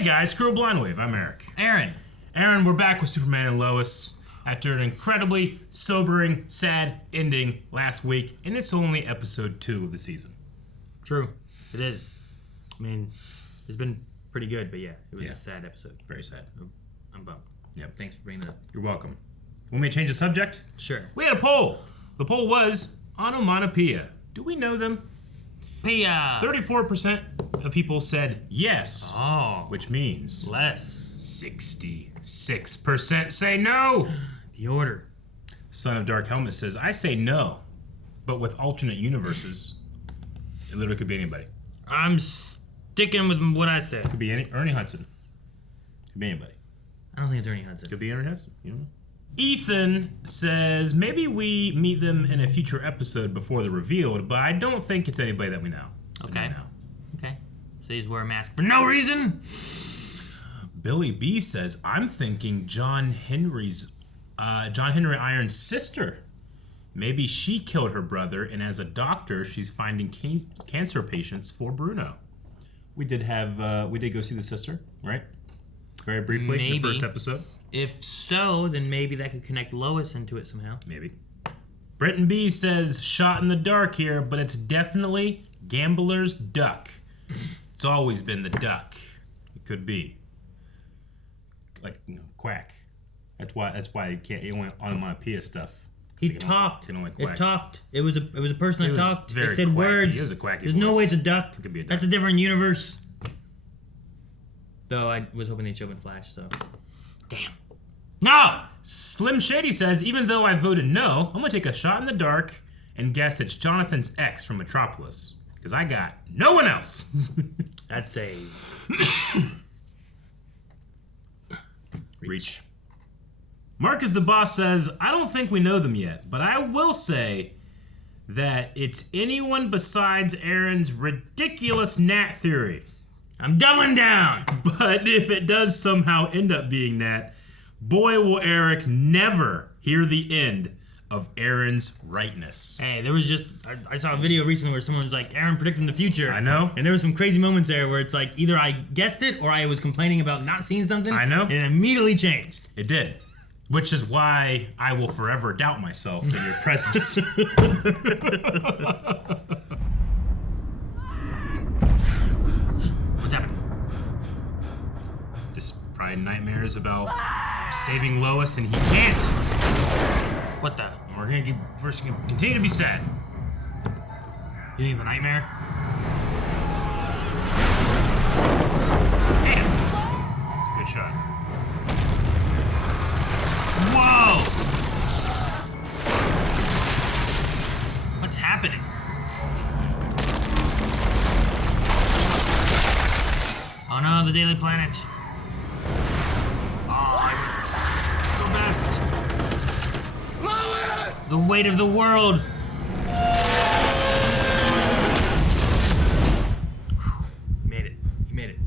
Hey guys, Crew Blindwave. I'm Eric. Aaron, we're back with Superman and Lois after an incredibly sobering, sad ending last week, and it's only episode 2 of the season. True. It is. I mean, it's been pretty good, but yeah, it was a sad episode. Very sad. I'm bummed. Yep. Thanks for bringing that up. You're welcome. Want me to change the subject? Sure. We had a poll. The poll was onomatopoeia. Do we know them? Pia! 34% of people said yes. Oh. Which means Less. 66% say no. The order. Son of Dark Helmet says, I say no, but with alternate universes, it literally could be anybody. I'm sticking with what I said. Could be Ernie Hudson. Could be anybody. I don't think it's Ernie Hudson. Could be Ernie Hudson. You know. Ethan says, maybe we meet them in a future episode before they're revealed, but I don't think it's anybody that we know. Okay. Okay. So he's wearing a mask for no reason? Billy B says, I'm thinking John Henry Iron's sister. Maybe she killed her brother, and as a doctor, she's finding cancer patients for Bruno. We did go see the sister, right? Very briefly, Maybe. in the first episode. If so, then maybe that could connect Lois into it somehow. Maybe. Brenton B says, shot in the dark here, but it's definitely Gambler's Duck. It's always been the duck. It could be. Like, quack. That's why you can't, you want onomatopoeia stuff. He talked. Quack. It talked. It was a person that talked. It said quacky. words. It was a quacky There's voice. no way it's a duck. It could be a duck. That's a different universe. Though I was hoping they'd show him in Flash, so. Damn. No! Slim Shady says, even though I voted no, I'm going to take a shot in the dark and guess it's Jonathan's ex from Metropolis. Because I got no one else. That's a... Reach. Marcus the Boss says, I don't think we know them yet, but I will say that it's anyone besides Aaron's ridiculous Nat theory. I'm doubling down! But if it does somehow end up being that, boy will Eric never hear the end of Aaron's rightness. Hey, there was just... I saw a video recently where someone was like, Aaron predicting the future. I know. And there were some crazy moments there where it's like, either I guessed it or I was complaining about not seeing something. I know. And it immediately changed. It did. Which is why I will forever doubt myself in your presence. What's happening? Just probably nightmares about saving Lois, and he can't. What the? We're gonna continue to be sad. You think it's a nightmare? Damn. That's a good shot. Whoa! What's happening? Oh no, the Daily Planet. Oh, so best. Lois! The weight of the world. You made it. You made it.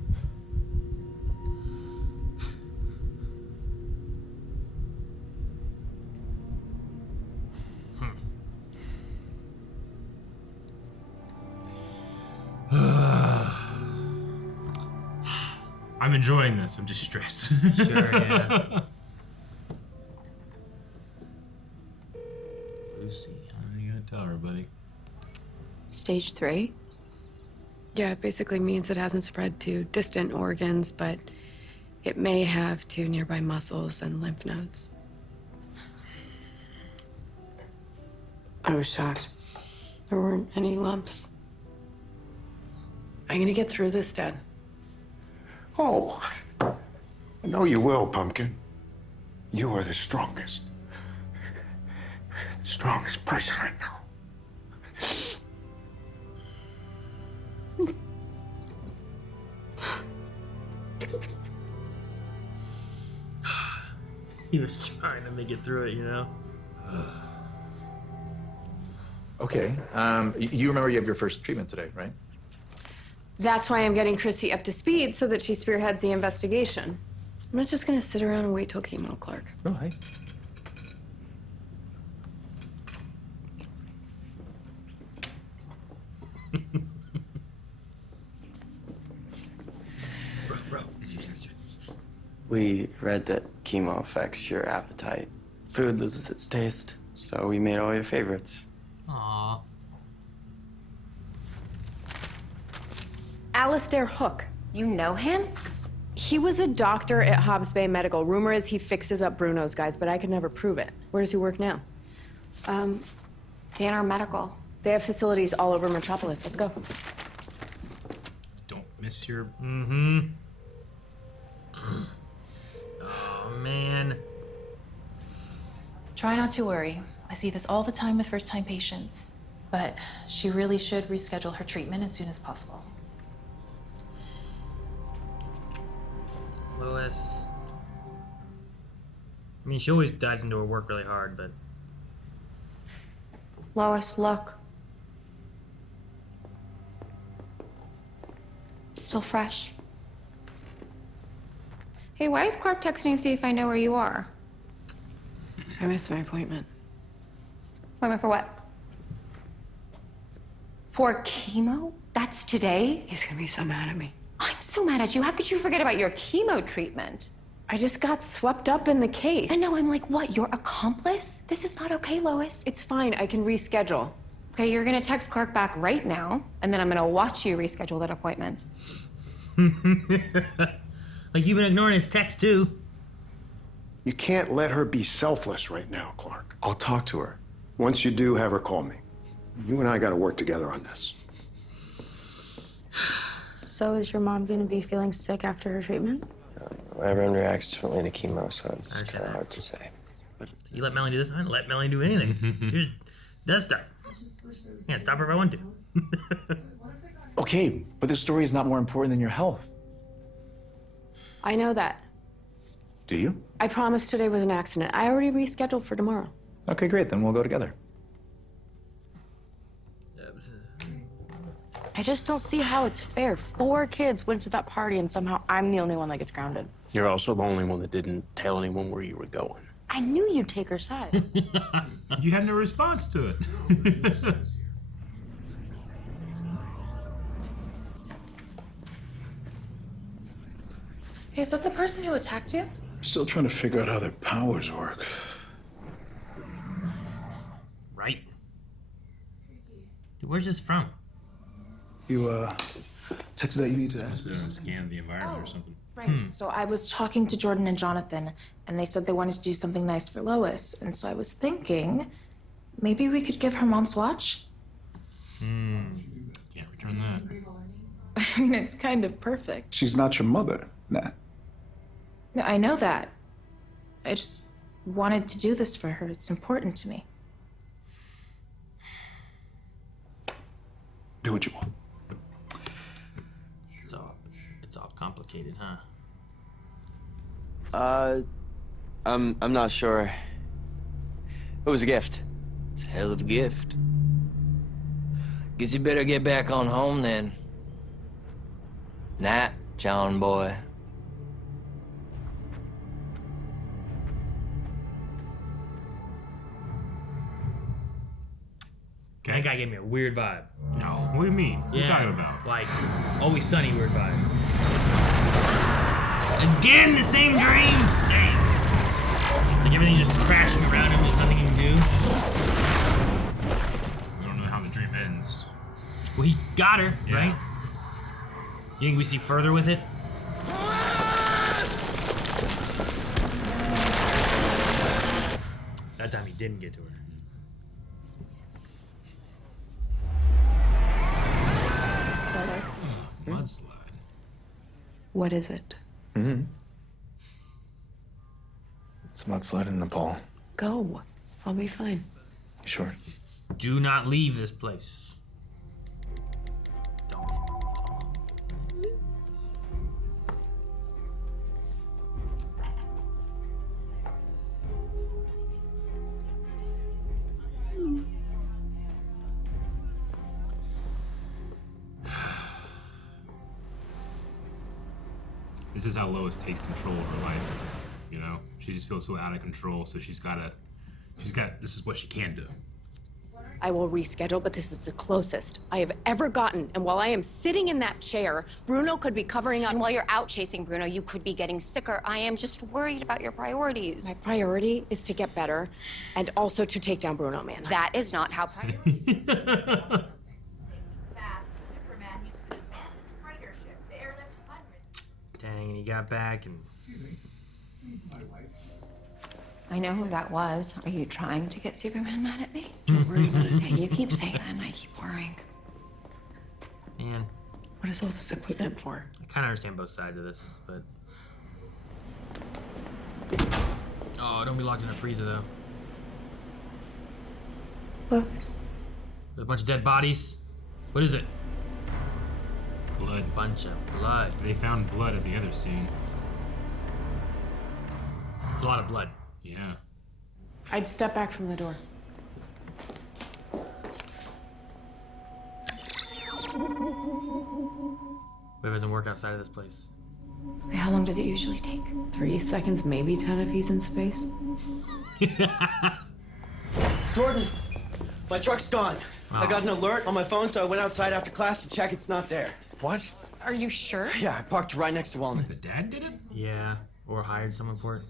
I'm enjoying this. I'm just stressed. Sure, yeah. Lucy, how are you gonna tell her, buddy? Stage 3? Yeah, it basically means it hasn't spread to distant organs, but it may have to nearby muscles and lymph nodes. I was shocked. There weren't any lumps. I'm gonna get through this, Dad. Oh, I know you will, Pumpkin. You are the strongest. The strongest person I know. He was trying to make it through it, you know? Okay. You remember you have your first treatment today, right? That's why I'm getting Chrissy up to speed so that she spearheads the investigation. I'm not just gonna sit around and wait till chemo, Clark. Oh, hey. We read that chemo affects your appetite. Food loses its taste, so we made all your favorites. Aww. Alistair Hook. You know him? He was a doctor at Hobbs Bay Medical. Rumor is he fixes up Bruno's guys, but I could never prove it. Where does he work now? Danner Medical. They have facilities all over Metropolis. Let's go. Don't miss your. Mm-hmm. Oh, man. Try not to worry. I see this all the time with first-time patients. But she really should reschedule her treatment as soon as possible. Lois. I mean, she always dives into her work really hard, but... Lois, look. Still fresh. Hey, why is Clark texting to see if I know where you are? I missed my appointment. Appointment for what? For chemo? That's today? He's gonna be so mad at me. I'm so mad at you. How could you forget about your chemo treatment? I just got swept up in the case. I know, I'm like, what, your accomplice? This is not okay, Lois. It's fine. I can reschedule. Okay, you're gonna text Clark back right now, and then I'm gonna watch you reschedule that appointment. Like, you've been ignoring his text, too. You can't let her be selfless right now, Clark. I'll talk to her. Once you do, have her call me. You and I got to work together on this. So is your mom going to be feeling sick after her treatment? Everyone reacts differently to chemo, so it's Understand kind of that. hard to say. You let Melanie do this? I don't let Melanie do anything. She just does stuff. Can't stop her if I want to. Okay, but this story is not more important than your health. I know that. Do you? I promised today was an accident. I already rescheduled for tomorrow. Okay, great. Then we'll go together. I just don't see how it's fair. 4 kids went to that party and somehow I'm the only one that gets grounded. You're also the only one that didn't tell anyone where you were going. I knew you'd take her side. You had no response to it. Hey, is that the person who attacked you? I'm still trying to figure out how their powers work. Right? Dude, where's this from? You, texted that you need to Must have scanned the environment or something. Right. So I was talking to Jordan and Jonathan, and they said they wanted to do something nice for Lois. And so I was thinking, maybe we could give her mom's watch? Can't return that. I mean, it's kind of perfect. She's not your mother, Nat. I know that. I just wanted to do this for her. It's important to me. Do what you want. It's all complicated, huh? I'm not sure. It was a gift. It's a hell of a gift. Guess you better get back on home then. Nat, John boy. That guy gave me a weird vibe. No, what do you mean? What are you talking about? Like, Always Sunny weird vibe. Again, the same dream! Dang. It's like everything's just crashing around him, there's nothing he can do. We don't know how the dream ends. Well, he got her, Yeah. right? You think we see further with it? That time he didn't get to her. Mudslide. What is it? It's mudslide in Nepal. Go. I'll be fine. Sure. Do not leave this place. Don't. This is how Lois takes control of her life. You know, she just feels so out of control, so this is what she can do. I will reschedule, but this is the closest I have ever gotten. And while I am sitting in that chair, Bruno could be covering up. And while you're out chasing Bruno, you could be getting sicker. I am just worried about your priorities. My priority is to get better and also to take down Bruno, man. That is not how priorities. Dang, and he got back and... I know who that was. Are you trying to get Superman mad at me? Don't worry about it. You keep saying that and I keep worrying. Man, What is all this equipment for? I kind of understand both sides of this, but... Oh, don't be locked in a freezer, though. Lois. There's a bunch of dead bodies. What is it? Blood. Bunch of blood. They found blood at the other scene. It's a lot of blood. Yeah. I'd step back from the door. What if it doesn't work outside of this place? Wait, how long does it usually take? 3 seconds, maybe 10 if he's in space. Jordan, my truck's gone. Wow. I got an alert on my phone, so I went outside after class to check. It's not there. What? Are you sure? Yeah, I parked right next to Walnut. The dad did it? Yeah, or hired someone for it.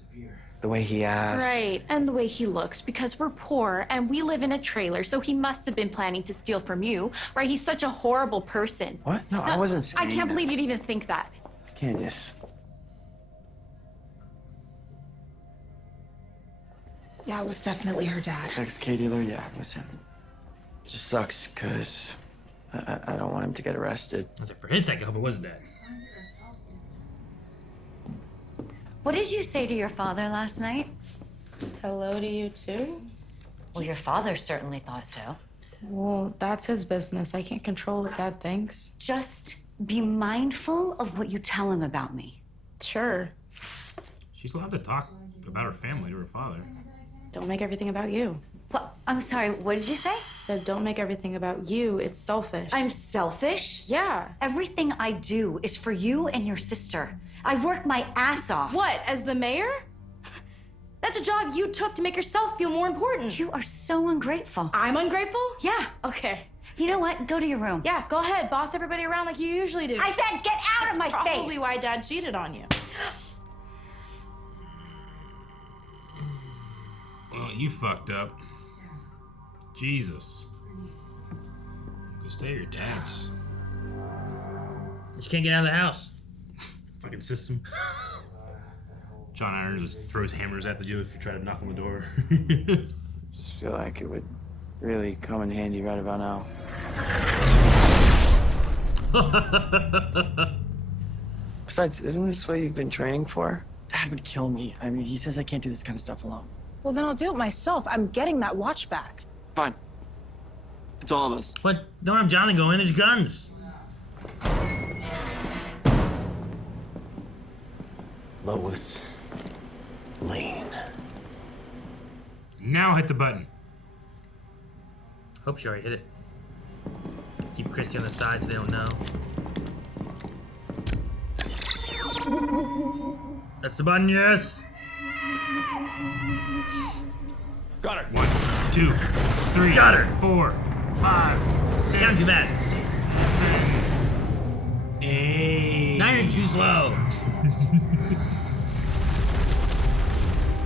The way he asked. Right, and the way he looks, because we're poor and we live in a trailer, so he must have been planning to steal from you, right? He's such a horrible person. What? No, I wasn't saying I can't that. believe you'd even think that. Candace. Yeah, it was definitely her dad. Ex-K dealer, yeah, it was him. It just sucks, because I don't want him to get arrested. I was like, for his sake, I hope it wasn't that. What did you say to your father last night? Hello to you too? Well, your father certainly thought so. Well, that's his business. I can't control what Dad thinks. Just be mindful of what you tell him about me. Sure. She's allowed to talk about her family to her father. Don't make everything about you. What? I'm sorry, what did you say? Said don't make everything about you. It's selfish. I'm selfish? Yeah. Everything I do is for you and your sister. I work my ass off. What, as the mayor? That's a job you took to make yourself feel more important. You are so ungrateful. I'm ungrateful? Yeah. Okay. You know what? Go to your room. Yeah, go ahead. Boss everybody around like you usually do. I said get out That's of my face. probably why Dad cheated on you. Well, you fucked up. Jesus. Go stay at your dad's. You can't get out of the house. Fucking system. John Iron just throws hammers at you if you try to knock on the door. Just feel like it would really come in handy right about now. Besides, isn't this what you've been training for? Dad would kill me. I mean, he says I can't do this kind of stuff alone. Well, then I'll do it myself. I'm getting that watch back. Fine. It's all of us. What? Don't have Jonathan go in, there's guns. Lois Lane. Now hit the button. Hope she already hit it. Keep Chrissy on the side so they don't know. That's the button, yes. Got her. 1, 2, 3. Got her. 4, 5, 6. Count too fast. 8. Now you're too slow.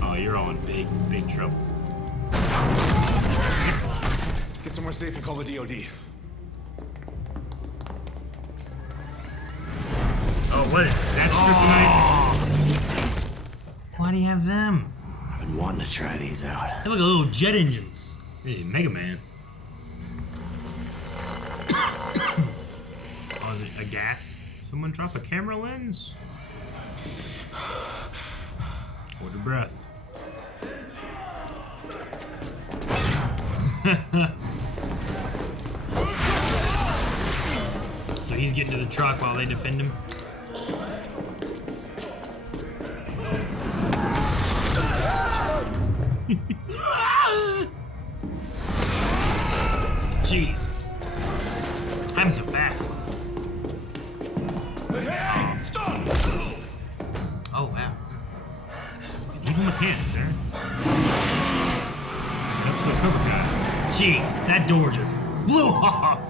Oh, you're all in big trouble. Get somewhere safe and call the DOD. Oh, what is that? That's kryptonite? Why do you have them? I've been wanting to try these out. They look like little jet engines. Hey, Mega Man. Oh, is it a gas? Someone drop a camera lens? Hold your breath. So he's getting to the truck while they defend him. Jeez. I'm so fast. Oh, wow. Even with hands, sir. Episode Cobra Kai. Jeez, that door just flew off.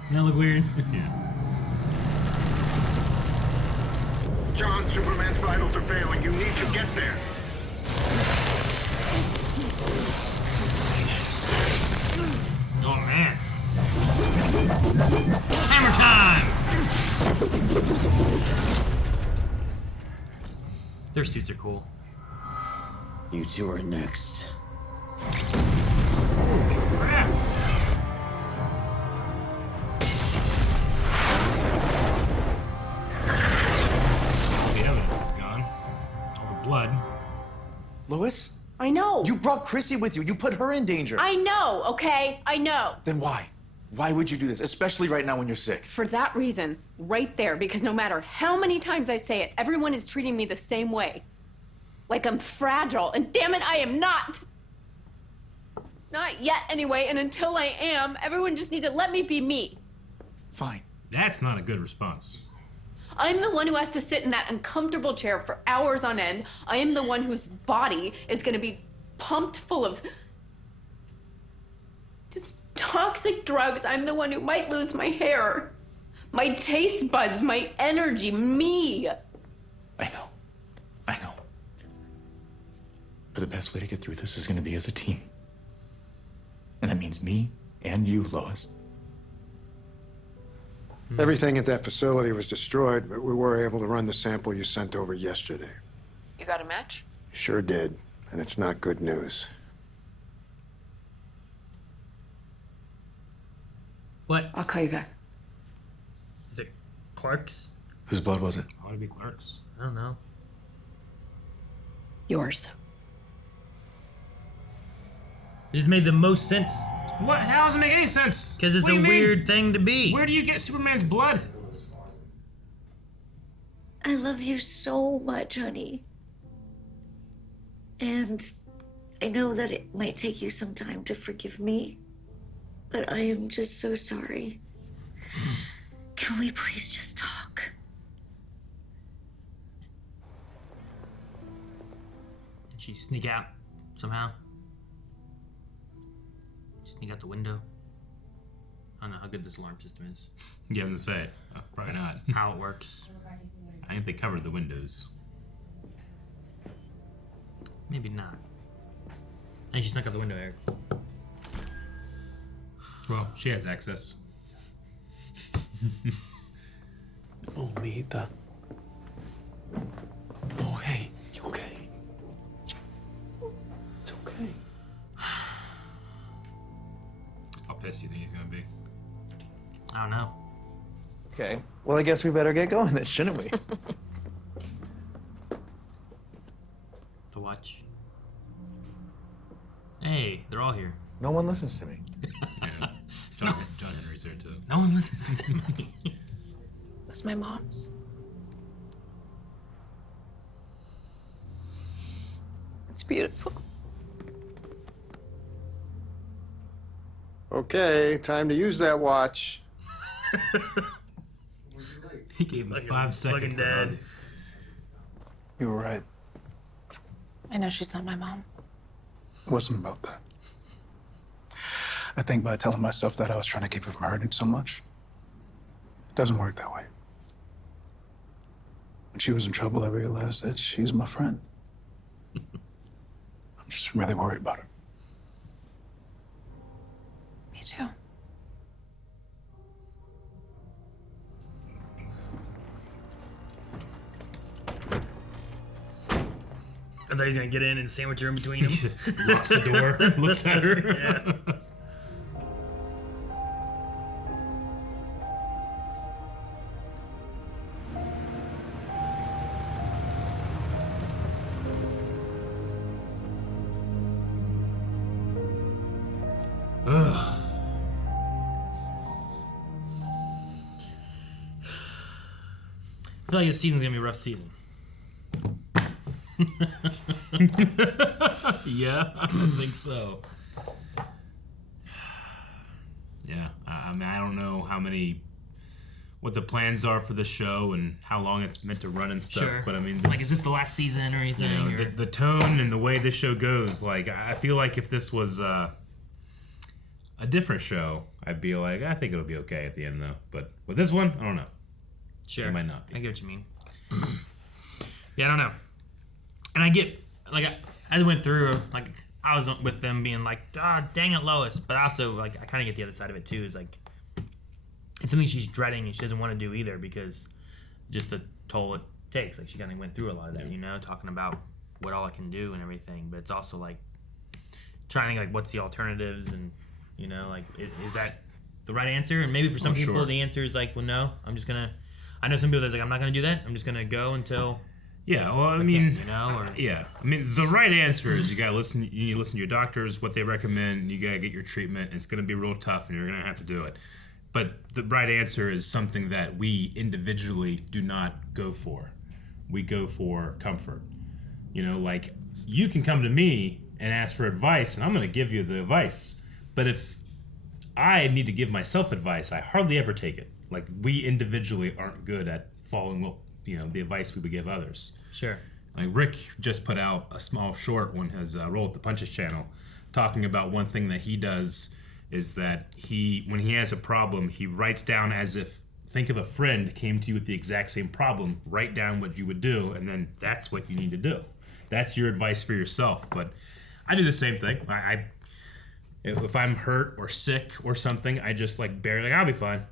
Doesn't that look weird? Yeah. John, Superman's vitals are failing. You need to get there. Oh man. Hammer time! Their suits are cool. You two are next. Crap. All the evidence is gone. All the blood. Lois? I know. You brought Chrissy with you. You put her in danger. I know, okay? I know. Then why? Why would you do this? Especially right now when you're sick. For that reason, right there, because no matter how many times I say it, everyone is treating me the same way. Like I'm fragile, and damn it, I am not! Not yet, anyway, and until I am, everyone just needs to let me be me. Fine. That's not a good response. I'm the one who has to sit in that uncomfortable chair for hours on end. I am the one whose body is gonna be pumped full of just toxic drugs. I'm the one who might lose my hair, my taste buds, my energy, me. I know. But the best way to get through this is going to be as a team. And that means me and you, Lois. Everything at that facility was destroyed, but we were able to run the sample you sent over yesterday. You got a match? Sure did, and it's not good news. What? I'll call you back. Is it Clark's? Whose blood was it? I want to be Clark's. I don't know. Yours. It just made the most sense. What? How does it make any sense? Because it's What do a you mean? weird thing to be. Where do you get Superman's blood? I love you so much, honey. And I know that it might take you some time to forgive me, but I am just so sorry. Can we please just talk? Did she sneak out somehow? Sneak out the window? I don't know how good this alarm system is. Yeah, I was gonna say, probably not. How it works. I think they covered the windows. Maybe not. I think she snuck out the window, Eric. Well, she has access. Oh, Marietta. Oh, hey, you okay? It's okay. How pissed do you think he's gonna be? I don't know. Okay. Well, I guess we better get going then, shouldn't we? To watch. Hey, they're all here. No one listens to me. Yeah. John Henry's there too. No one listens to me. It was my mom's. It's beautiful. Okay, time to use that watch. He gave him 5 seconds to hug. You were right. I know she's not my mom. It wasn't about that. I think by telling myself that I was trying to keep her from hurting so much. It doesn't work that way. When she was in trouble, I realized that she's my friend. I'm just really worried about her. Me too. I thought he was gonna get in and sandwich her in between them. Locks the door, looks at her. Yeah. Ugh. I feel like this season's gonna be a rough season. Yeah, I think so. Yeah, I mean, I don't know how many what the plans are for the show and how long it's meant to run and stuff. Sure. But I mean, like, is this the last season or anything? You know, the tone and the way this show goes, like, I feel like if this was a different show, I'd be like, I think it'll be okay at the end, though. But with this one, I don't know. Sure. It might not be. I get what you mean. Yeah, I don't know. And I get, like, I went through, like, I was with them being like, dang it, Lois. But also, like, I kind of get the other side of it, too. Is like, it's something she's dreading and she doesn't want to do either because just the toll it takes. Like, she kind of went through a lot of that, you know, talking about what all I can do and everything. But it's also, like, trying to think, like, what's the alternatives and, you know, like, is that the right answer? And maybe for some people, sure. the answer is like, well, no, I'm just going to, I know some people that's like, I'm not going to do that. I'm just going to go until... Yeah, well, I mean, you know, or, yeah, I mean, the right answer is you gotta listen. You need to listen to your doctors, what they recommend. You gotta get your treatment. It's gonna be real tough, and you're gonna have to do it. But the right answer is something that we individually do not go for. We go for comfort. You know, like, you can come to me and ask for advice, and I'm gonna give you the advice. But if I need to give myself advice, I hardly ever take it. Like, we individually aren't good at following what, you know, the advice we would give others. Sure. Like, Rick just put out a small short on his Roll with the Punches channel, talking about one thing that he does is that when he has a problem, he writes down as if, think of a friend came to you with the exact same problem, write down what you would do, and then that's what you need to do. That's your advice for yourself. But I do the same thing. If I'm hurt or sick or something, I just I'll be fine.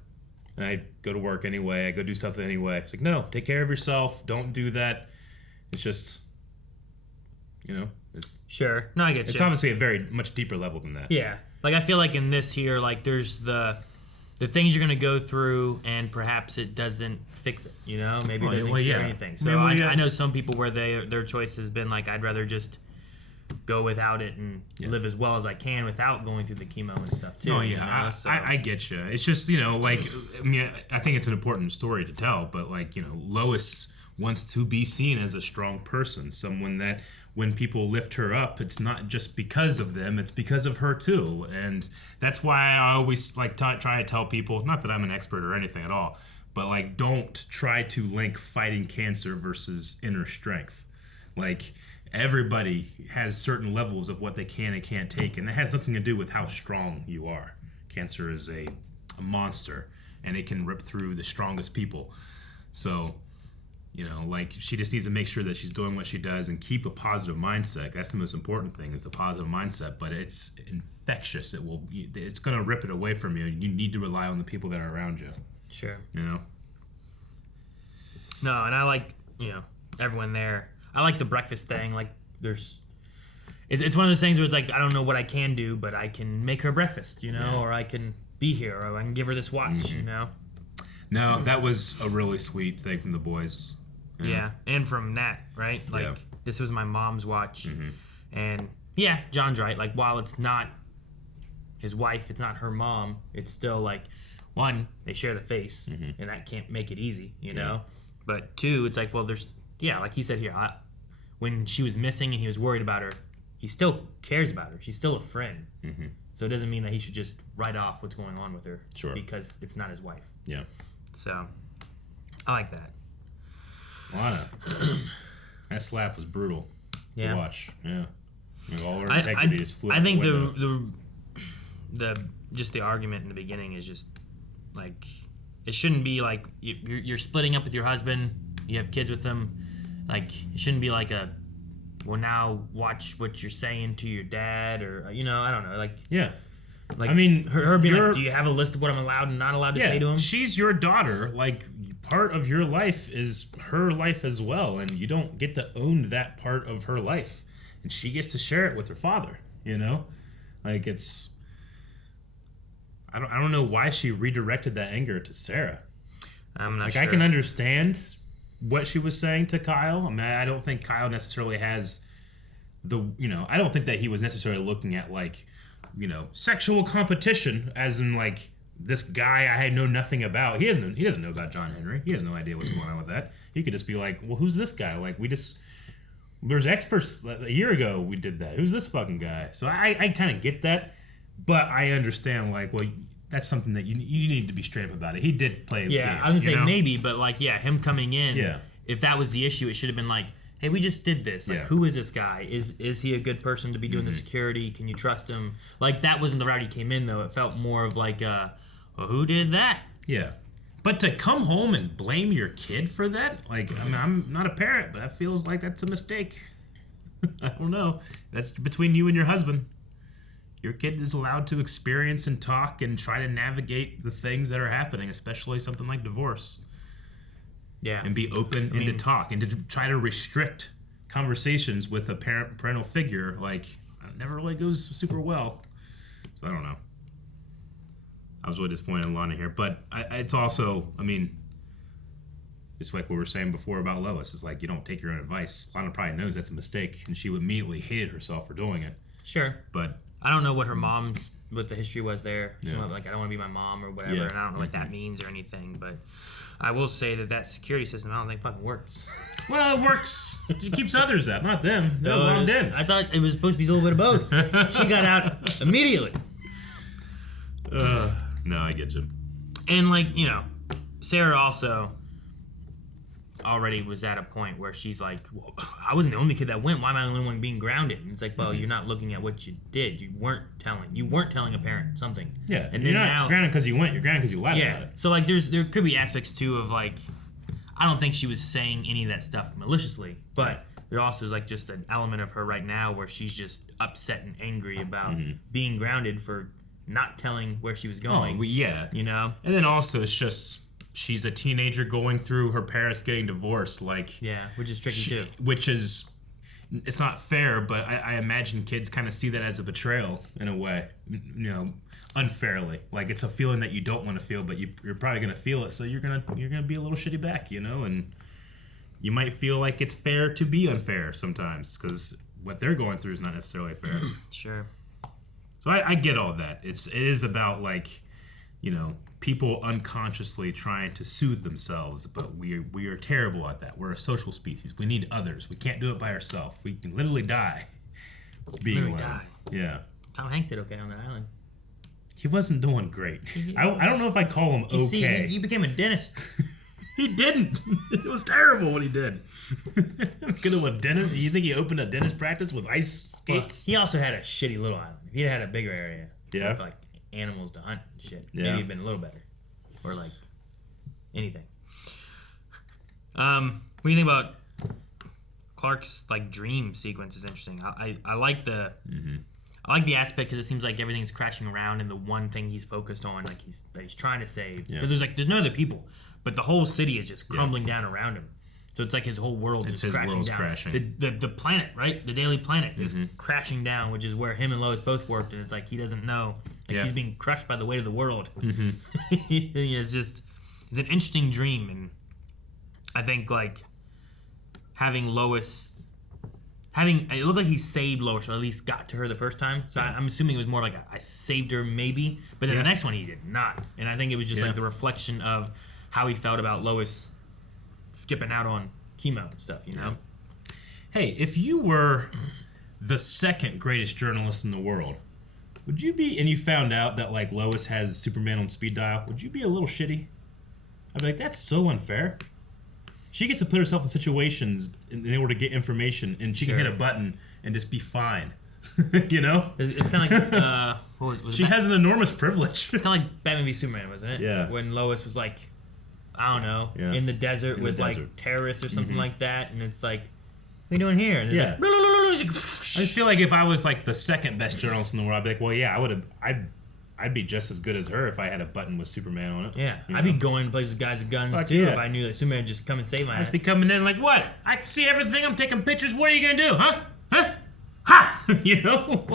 And I go to work anyway. I go do something anyway. It's like, no, take care of yourself. Don't do that. It's just, you know. Sure. No, I get It's you. obviously a very much deeper level than that. Yeah. Like, I feel like in this here, like, there's the things you're going to go through, and perhaps it doesn't fix it, you know? Maybe it doesn't cure anything. So I know some people where their choice has been, like, I'd rather just go without it and live as well as I can without going through the chemo and stuff, too. Oh, yeah. You know? So, I get you. It's just, you know, like, I mean, I think it's an important story to tell, but, like, you know, Lois wants to be seen as a strong person, someone that when people lift her up, it's not just because of them, it's because of her too. And that's why I always try to tell people, not that I'm an expert or anything at all, but like, don't try to link fighting cancer versus inner strength. Like, everybody has certain levels of what they can and can't take, and that has nothing to do with how strong you are. Cancer is a monster, and it can rip through the strongest people. So, you know, like, she just needs to make sure that she's doing what she does and keep a positive mindset. That's the most important thing, is the positive mindset. But it's infectious. It's going to rip it away from you. You need to rely on the people that are around you. Sure. You know? No, and I like, you know, everyone there. I like the breakfast thing. Like, it's one of those things where it's like, I don't know what I can do, but I can make her breakfast, you know, or I can be here, or I can give her this watch, you know? No, that was a really sweet thing from the boys. Yeah, and from Nat, right? Like, this was my mom's watch. And, yeah, John's right. Like, while it's not his wife, it's not her mom, it's still, like, one, they share the face, and that can't make it easy, you know? But two, it's like, well, like he said here, when she was missing and he was worried about her, he still cares about her. She's still a friend. So it doesn't mean that he should just write off what's going on with her. Sure. Because it's not his wife. Yeah. So, I like that. Lana, that slap was brutal to watch. Yeah. All her integrity just flew out I think the just the argument in the beginning is just, like, it shouldn't be like you're splitting up with your husband, you have kids with them. Like, it shouldn't be like well, now watch what you're saying to your dad, or, you know, I don't know. Like, yeah. Like, I mean, her being like, do you have a list of what I'm allowed and not allowed to say to him? She's your daughter. Like, part of your life is her life as well, and you don't get to own that part of her life. And she gets to share it with her father, you know? Like, it's... I don't know why she redirected that anger to Sarah. I'm not like, sure. I can understand what she was saying to Kyle. I mean, I don't think Kyle necessarily has I don't think that he was necessarily looking at, like, you know, sexual competition, as in, like, this guy I know nothing about. He doesn't know about John Henry. He has no idea what's going on with that. He could just be like, well, who's this guy? Like, there's experts. A year ago we did that. Who's this fucking guy? So I kind of get that, but I understand, like, well, that's something that you need to be straight up about it. He did play. Yeah, game, I was gonna say know? maybe, but like, yeah, him coming in. Yeah. If that was the issue, it should have been like, hey, we just did this. Like, who is this guy? Is he a good person to be doing the security? Can you trust him? Like, that wasn't the route he came in, though. It felt more of like, well, who did that? Yeah. But to come home and blame your kid for that, like, I mean, I'm not a parent, but that feels like that's a mistake. I don't know. That's between you and your husband. Your kid is allowed to experience and talk and try to navigate the things that are happening, especially something like divorce. Yeah. And be open and to talk and to try to restrict conversations with a parental figure. Like, it never really goes super well. So I don't know. I was really disappointed in Lana here. But it's also, I mean, just like what we were saying before about Lois. It's like, you don't take your own advice. Lana probably knows that's a mistake, and she immediately hated herself for doing it. Sure. But I don't know what the history was there. She Yeah. went, like, I don't want to be my mom or whatever, Yeah. and I don't know what that means or anything. But I will say that security system, I don't think fucking works. Well, it works. It keeps others out, not them. They're logged in. I thought it was supposed to be a little bit of both. She got out immediately. No, I get you. And, like, you know, Sarah also already was at a point where she's like, well, I wasn't the only kid that went. Why am I the only one being grounded? And it's like, well, you're not looking at what you did. You weren't telling a parent something. Yeah, and you're then not now, grounded because you went. You're grounded because you lied about it. So, like, there could be aspects, too, of, like, I don't think she was saying any of that stuff maliciously, but there also is, like, just an element of her right now where she's just upset and angry about being grounded for not telling where she was going. Oh, well, yeah. You know? And then also, it's just, she's a teenager going through her parents getting divorced. Like, yeah, which is tricky, too. Which is, it's not fair, but I imagine kids kind of see that as a betrayal in a way, you know, unfairly. Like, it's a feeling that you don't want to feel, but you're probably gonna feel it, so you're gonna be a little shitty back, you know, and you might feel like it's fair to be unfair sometimes because what they're going through is not necessarily fair. Sure. So I get all that. It is about, like, you know, people unconsciously trying to soothe themselves, but we are terrible at that. We're a social species. We need others. We can't do it by ourselves. We can literally die being alone. Yeah. Tom Hanks did okay on that island. He wasn't doing great. I don't know if I'd call him okay. See, he became a dentist. He didn't. It was terrible what he did. Could have a dentist. You think he opened a dentist practice with ice skates? Well, he also had a shitty little island. If he had a bigger area, yeah, with, like, animals to hunt and shit, yeah, maybe it'd been a little better, or like anything. What do you think about Clark's, like, dream sequence? Is interesting. I like the I like the aspect because it seems like everything's crashing around and the one thing he's focused on, like, he's trying to save, because there's no other people, but the whole city is just crumbling down around him. So it's like his whole world is crashing down. The planet, right? The Daily Planet is crashing down, which is where him and Lois both worked, and it's like he doesn't know. Like, she's being crushed by the weight of the world. It's an interesting dream, and I think, like, having Lois, it looked like he saved Lois, or at least got to her the first time. So I'm assuming it was more like I saved her maybe, but then the next one he did not. And I think it was just like the reflection of how he felt about Lois skipping out on chemo and stuff, you know? Hey, if you were the second greatest journalist in the world, would you be, and you found out that, like, Lois has Superman on speed dial, would you be a little shitty? I'd be like, that's so unfair. She gets to put herself in situations in order to get information, and she can hit a button and just be fine. You know? It's kind of like, what was she has an enormous privilege. It's kind of like Batman v Superman, wasn't it? Yeah. When Lois was, like, I don't know, in the desert with like terrorists or something like that, and it's like, what are you doing here? And it's like, I just feel like if I was, like, the second best journalist in the world, I'd be like, well, yeah, I'd be just as good as her if I had a button with Superman on it. Yeah, I'd be going to places with guys with guns too if I knew that Superman would just come and save my ass. I'd be coming in like, what? I can see everything. I'm taking pictures. What are you gonna do, huh? Ha! You know?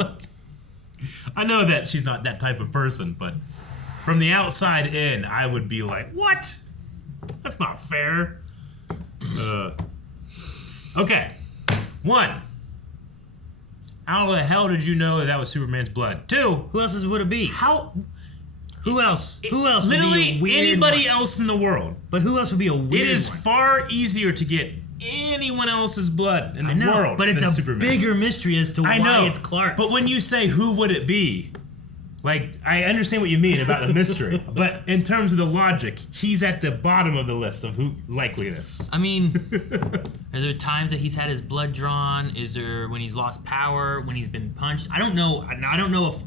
I know that she's not that type of person, but from the outside in, I would be like, what? That's not fair. Okay. 1. How the hell did you know that was Superman's blood? 2. Who else would it be? How? Who else? Who else? Literally would be a weird anybody one? Else in the world. But who else would be a weird one? It is far easier to get anyone else's blood in the world but it's than a Superman. bigger mystery as to why it's Clark. But when you say who would it be, Like, I understand what you mean about the mystery, but in terms of the logic, he's at the bottom of the list of who likeliness. I mean, are there times that he's had his blood drawn? Is there when he's lost power? When he's been punched? I don't know. I don't know if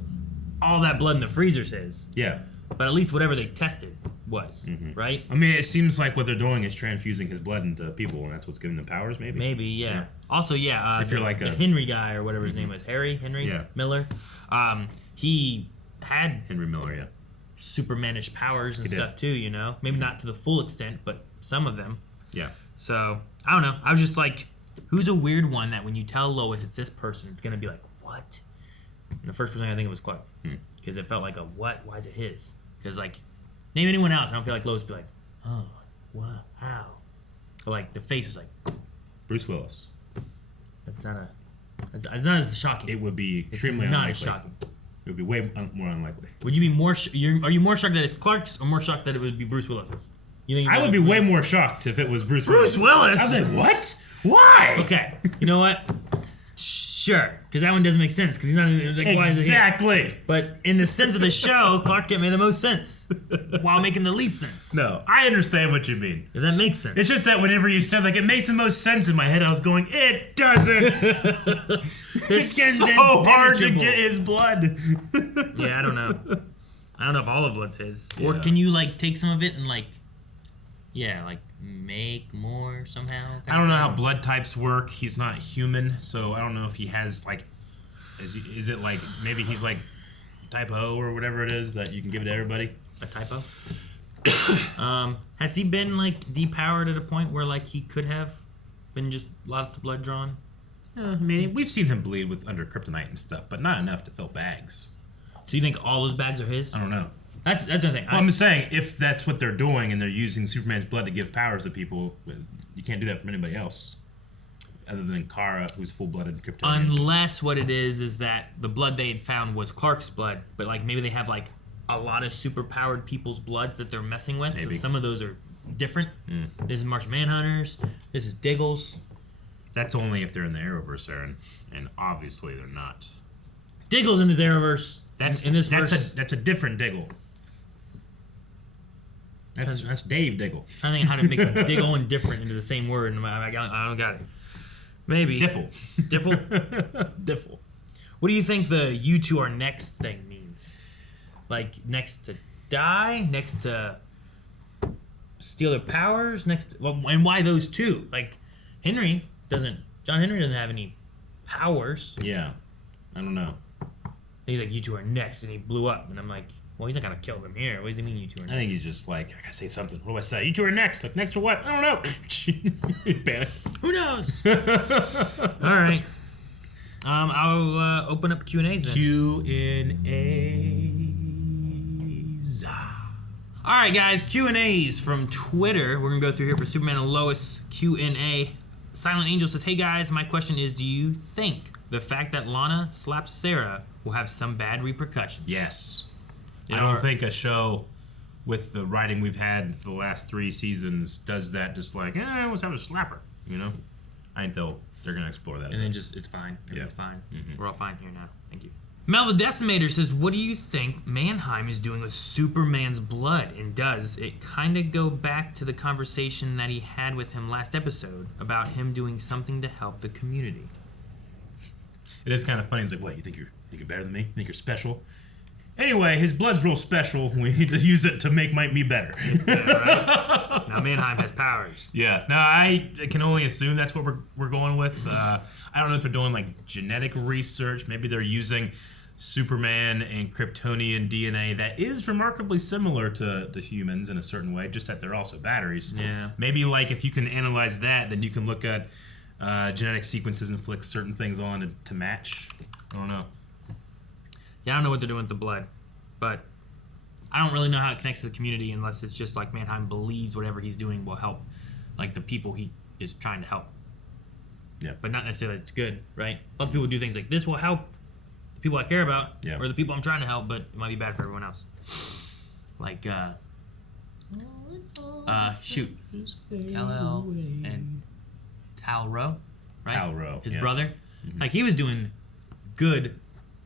all that blood in the freezer's his. Yeah. But at least whatever they tested was, right? I mean, it seems like what they're doing is transfusing his blood into people, and that's what's giving them powers, maybe? Maybe, yeah. Also, yeah, if you're like the Henry guy or whatever his name was, Henry Miller, he had Henry Miller, yeah, Supermanish powers and stuff too, you know? Maybe not to the full extent, but some of them. Yeah. So, I don't know. I was just like, who's a weird one that when you tell Lois it's this person, it's going to be like, what? And the first person I think it was Clark. Because it felt like a what? Why is it his? Because, like, name anyone else. I don't feel like Lois would be like, oh, what? How? But, like, the face was like, Bruce Willis. That's not a. It's not as shocking. It would be extremely not unlikely. as shocking. It would be way more unlikely. Would you be more? Are you more shocked that it's Clark's, or more shocked that it would be Bruce Willis's? You think? I would be way more shocked if it was Bruce Willis. Bruce Willis. I was like, what? Why? Okay. You know what? Sure, because that one doesn't make sense. Because he's not like, why is it here? Exactly. But in the sense of the show, Clark Kent made the most sense, while making the least sense. No, I understand what you mean. If that makes sense. It's just that whenever you said like it makes the most sense in my head, I was going, it doesn't. It's so hard to get his blood. Yeah, I don't know. I don't know if all of blood's his, or Yeah. can you like take some of it and like, like make more somehow? I don't know how blood types work. He's not human, so I don't know if he has like, is it like maybe he's like type O or whatever it is that you can give it to everybody? A typo? Has he been like depowered at a point where like he could have been just lots of blood drawn? I mean, we've seen him bleed with under kryptonite and stuff, but not enough to fill bags. So you think all those bags are his? I don't know. That's the thing. Well, I'm just saying, if that's what they're doing and they're using Superman's blood to give powers to people, you can't do that from anybody else, other than Kara, who's full-blooded Kryptonian. Unless what it is that the blood they had found was Clark's blood, but like maybe they have like a lot of super-powered people's bloods that they're messing with. Maybe. So some of those are different. This is Martian Manhunters. This is Diggles. That's only if they're in the Arrowverse, Aaron, and obviously they're not. Diggle's in this Arrowverse. That's in this verse. That's a different Diggle. That's Dave Diggle. I think how to mix Diggle and different into the same word. And I don't got it. Maybe. Diffle. Diffle. What do you think the "you two are next" thing means? Like next to die, next to steal their powers, and why those two? Like John Henry doesn't have any powers. Yeah, I don't know. He's like, you two are next, and he blew up, and I'm like, well, he's not gonna kill them here. What does he mean, you two are next? I think he's just like, I gotta say something. What do I say? You two are next. Like next to what? I don't know. Panic. Who knows? All right. I'll open up Q&As then. Q&As. All right, guys. Q&As from Twitter. We're gonna go through here for Superman and Lois Q&A. Silent Angel says, "Hey guys, my question is, do you think the fact that Lana slaps Sarah will have some bad repercussions?" Yes. I don't think a show with the writing we've had for the last 3 seasons does that. Just like, let's have a slapper. You know, I think they're gonna explore that. And then just it's fine. Everything's fine. Mm-hmm. We're all fine here now. Thank you. Mel the Decimator says, "What do you think Mannheim is doing with Superman's blood? And does it kind of go back to the conversation that he had with him last episode about him doing something to help the community?" It is kind of funny. He's like, "What? You think you're better than me? You think you're special?" Anyway, his blood's real special. We need to use it to make me better. Right? Now Mannheim has powers. Yeah. No, I can only assume that's what we're going with. I don't know if they're doing like genetic research. Maybe they're using Superman and Kryptonian DNA that is remarkably similar to humans in a certain way, just that they're also batteries. Yeah. Maybe like if you can analyze that, then you can look at genetic sequences and flick certain things on to match. I don't know. Yeah, I don't know what they're doing with the blood, but I don't really know how it connects to the community unless it's just like Mannheim believes whatever he's doing will help, like the people he is trying to help. Yeah. But not necessarily that it's good, right? Lots of people do things like, this will help the people I care about, or the people I'm trying to help, but it might be bad for everyone else. Like, shoot, Kal-El and Tal-Rho, right? Tal-Rho, his yes. brother. Mm-hmm. Like, he was doing good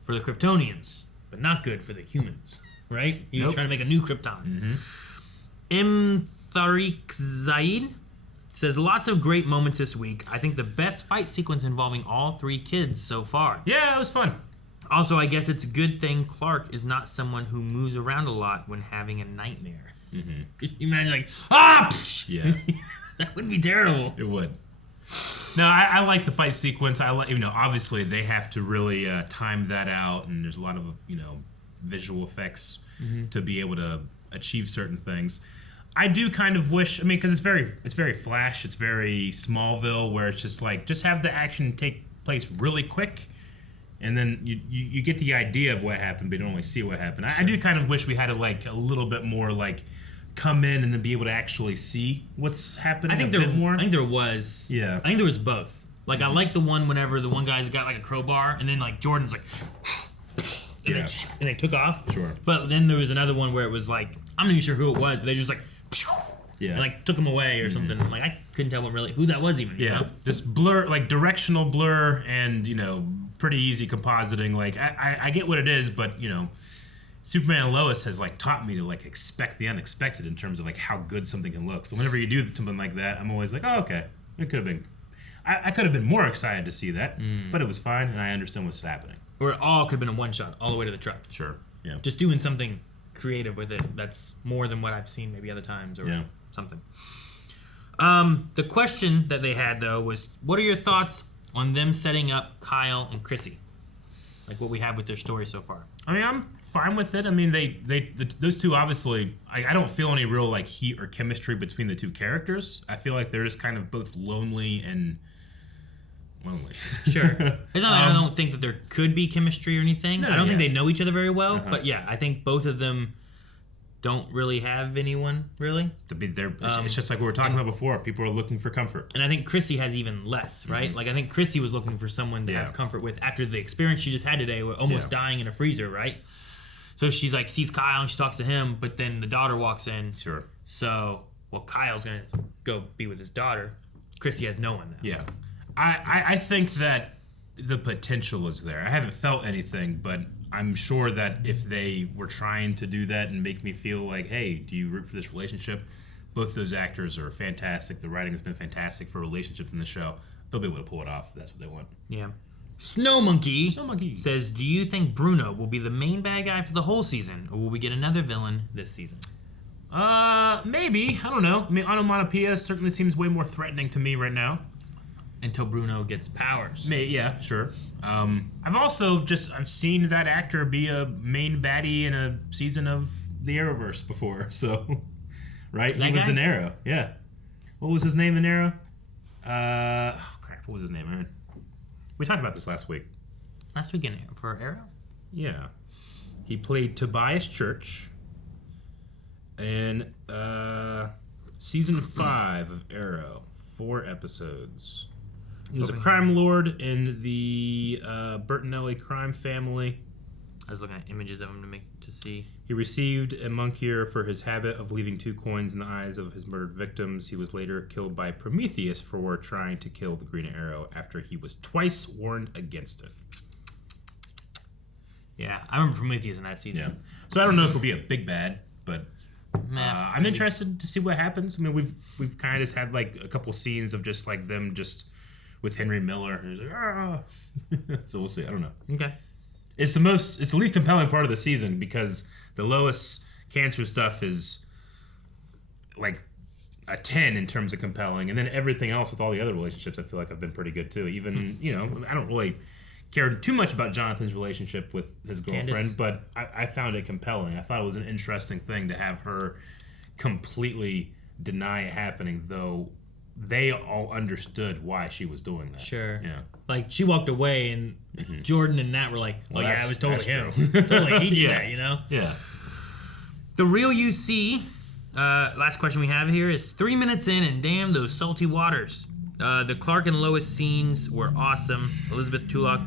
for the Kryptonians, but not good for the humans, right? He was trying to make a new Krypton. Mm-hmm. M. Tariq Zaid says, lots of great moments this week. I think the best fight sequence involving all 3 kids so far. Yeah, it was fun. Also, I guess it's a good thing Clark is not someone who moves around a lot when having a nightmare. Mm-hmm. Could you imagine, like, ah! Yeah. That would be terrible. It would. No, I like the fight sequence. I like, obviously they have to really time that out, and there's a lot of, visual effects to be able to achieve certain things. I do kind of wish, because it's very Flash, it's very Smallville, where it's just like, just have the action take place really quick, and then you get the idea of what happened, but you don't really see what happened. I do kind of wish we had a little bit more come in and then be able to actually see what's happening. I think there was. Yeah. I think there was both. I like the one whenever the one guy's got a crowbar, and then Jordan's and they took off. Sure. But then there was another one where it was I'm not even sure who it was, but they just and took him away or something. I couldn't tell who that was even. You know? Just blur, directional blur, and pretty easy compositing. I get what it is, but Superman Lois has taught me to expect the unexpected in terms of how good something can look. So whenever you do something like that, I'm always oh, okay, it could have been. I could have been more excited to see that, but it was fine, and I understand what's happening. Or it all could have been a one shot all the way to the truck. Sure. Yeah. Just doing something creative with it that's more than what I've seen maybe other times or something. The question that they had though was, what are your thoughts on them setting up Kyle and Chrissy? What we have with their story so far. I'm fine with it. Those two obviously, I don't feel any real heat or chemistry between the two characters. I feel like they're just kind of both lonely and lonely. Sure. It's not I don't think that there could be chemistry or anything. I don't think they know each other very well, but yeah, I think both of them don't really have anyone, really. It's just like we were talking about before. People are looking for comfort. And I think Chrissy has even less, right? Mm-hmm. I think Chrissy was looking for someone to have comfort with after the experience she just had today, almost dying in a freezer, right? So she's sees Kyle and she talks to him, but then the daughter walks in. Sure. So, Kyle's going to go be with his daughter. Chrissy has no one now. Yeah. I think that the potential is there. I haven't felt anything, but I'm sure that if they were trying to do that and make me feel hey, do you root for this relationship? Both those actors are fantastic. The writing has been fantastic for relationships in the show. They'll be able to pull it off if that's what they want. Yeah. Snow Monkey says, do you think Bruno will be the main bad guy for the whole season, or will we get another villain this season? Maybe. I don't know. Onomatopoeia certainly seems way more threatening to me right now. Until Bruno gets powers. Yeah, sure. I've seen that actor be a main baddie in a season of the Arrowverse before, so right? He was in Arrow, yeah. What was his name in Arrow? What was his name, Aaron? We talked about this last week. Last week for Arrow? Yeah. He played Tobias Church in season 5 of Arrow. 4 episodes. He was a crime lord in the Bertinelli crime family. I was looking at images of him to see. He received a monkier for his habit of leaving 2 coins in the eyes of his murdered victims. He was later killed by Prometheus for trying to kill the Green Arrow after he was twice warned against it. Yeah, I remember Prometheus in that season. Yeah. So I don't know if he'll be a big bad, but I'm interested to see what happens. We've kind of just had a couple scenes of just them just with Henry Miller. So we'll see. I don't know. Okay. It's the least compelling part of the season because the Lois cancer stuff is a 10 in terms of compelling, and then everything else with all the other relationships I feel like have been pretty good too. Even I don't really care too much about Jonathan's relationship with his girlfriend, Candace. But I found it compelling. I thought it was an interesting thing to have her completely deny it happening, though they all understood why she was doing that. Sure. Yeah. She walked away, and Jordan and Nat were like, "Oh yeah, it was totally him. Totally, he did that." Yeah. The real UC. Last question we have here is 3 minutes in, and damn those salty waters. The Clark and Lois scenes were awesome. Elizabeth Tulloch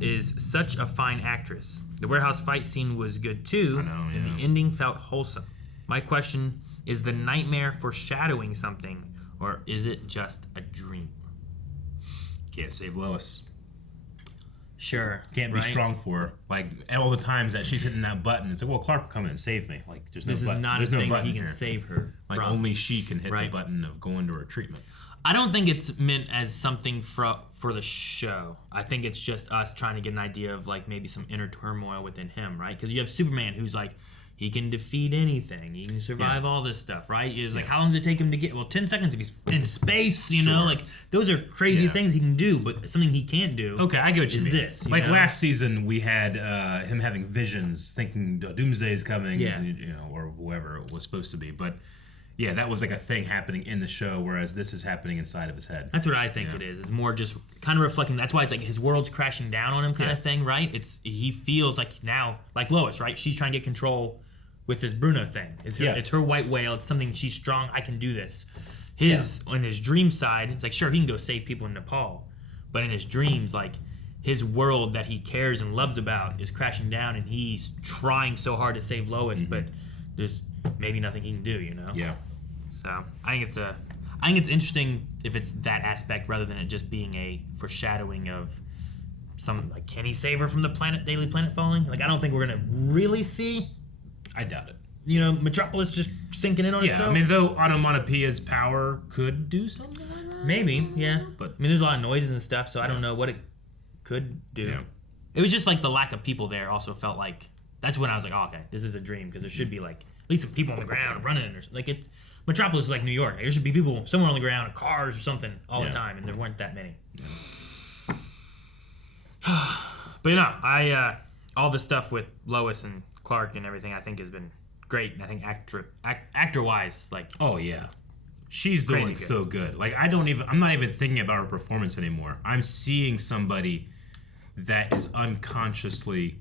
is such a fine actress. The warehouse fight scene was good too, and the ending felt wholesome. My question is: the nightmare foreshadowing something, or is it just a dream? Can't save Lois. Sure. Can't be right? strong for her. Like, all the times that she's hitting that button, it's like, well, Clark will come in and save me. Like, there's no This is button. not There's a no thing that button he can here. save her Like, from. only she can hit Right. the button of going to her treatment. I don't think it's meant as something for the show. I think it's just us trying to get an idea of like maybe some inner turmoil within him, right? Because you have Superman who's like, he can defeat anything. He can survive all this stuff, right? It's like, how long does it take him to get? Well, 10 seconds if he's in space, you know? Like, those are crazy things he can do, but something he can't do. Okay, I get what you mean. This, you like know? last season, we had him having visions, thinking Doomsday is coming, Yeah. you know, or whoever it was supposed to be. But yeah, that was like a thing happening in the show, whereas this is happening inside of his head. That's what I think it is. It's more just kind of reflecting. That's why it's like his world's crashing down on him kind of thing, right? He feels like now, like Lois, right? She's trying to get control with this Bruno thing. It's her white whale. It's something she's strong. I can do this. On his dream side, it's like, sure, he can go save people in Nepal. But in his dreams, like, his world that he cares and loves about is crashing down, and he's trying so hard to save Lois, but there's maybe nothing he can do, you know? Yeah. So I think it's interesting if it's that aspect rather than it just being a foreshadowing of some, like, can he save her from the Daily Planet falling? Like, I don't think we're gonna really see. I doubt it. You know, Metropolis just sinking in on itself. I mean, though Onomatopoeia's power could do something like that. Maybe, yeah. But I mean, there's a lot of noises and stuff, so I don't know what it could do. Yeah. It was just like the lack of people there also felt like, that's when I was like, oh, okay, this is a dream, because there should be like at least some people on the ground running or something. Like Metropolis is like New York. There should be people somewhere on the ground, cars or something all the time, and there weren't that many. But you know, all the stuff with Lois and Clark and everything, I think has been great. And I think actor wise, like, oh yeah, she's doing so good. Like, I'm not even thinking about her performance anymore. I'm seeing somebody that is unconsciously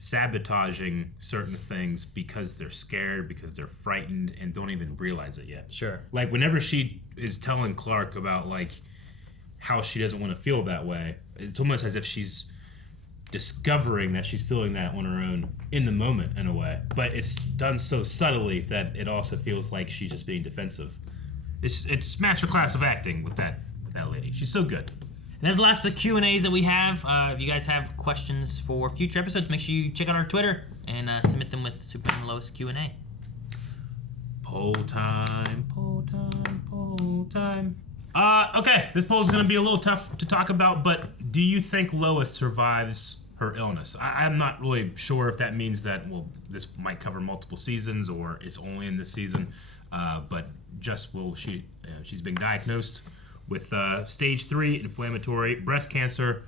sabotaging certain things because they're scared, because they're frightened, and don't even realize it yet. Sure. Like, whenever she is telling Clark about like how she doesn't want to feel that way, it's almost as if she's discovering that she's feeling that on her own in the moment in a way, but it's done so subtly that it also feels like she's just being defensive. It's masterclass of acting with that lady. She's so good. And that's the last of the Q&As that we have. If you guys have questions for future episodes, make sure you check out our Twitter and submit them with Superman Lois Q&A. Poll time, poll time, poll time. Okay, this poll is going to be a little tough to talk about, but do you think Lois survives her illness? I'm not really sure if that means that, well, this might cover multiple seasons or it's only in this season, but just she's been diagnosed with stage 3 inflammatory breast cancer.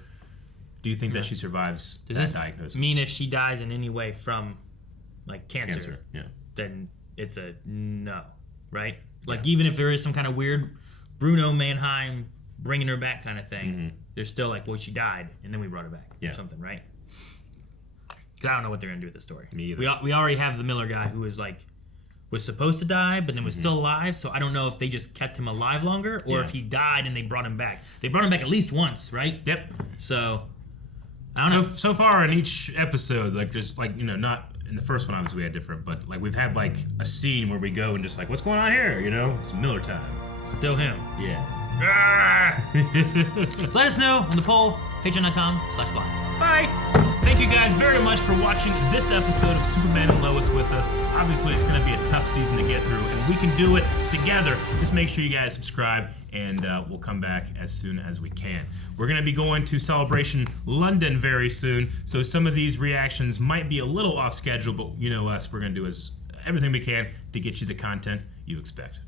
Do you think that she survives that diagnosis? Mean if she dies in any way from, like, cancer? Yeah. Then it's a no, right? Like, even if there is some kind of weird Bruno Mannheim bringing her back kind of thing, there's still like, well, she died, and then we brought her back or something, right? Because I don't know what they're going to do with the story. Me either. We already have the Miller guy who was supposed to die, but then was still alive, so I don't know if they just kept him alive longer, or if he died and they brought him back. They brought him back at least once, right? Yep. So, I don't know. So far in each episode, like, just like, you know, not in the first one obviously we had different, but like we've had like a scene where we go and just like, what's going on here? You know, it's Miller time. Still him. Yeah. Let us know on the poll, patreon.com/blind. Bye. Thank you guys very much for watching this episode of Superman and Lois with us. Obviously, it's going to be a tough season to get through, and we can do it together. Just make sure you guys subscribe, and we'll come back as soon as we can. We're going to be going to Celebration London very soon, so some of these reactions might be a little off schedule, but you know us, we're going to do everything we can to get you the content you expect.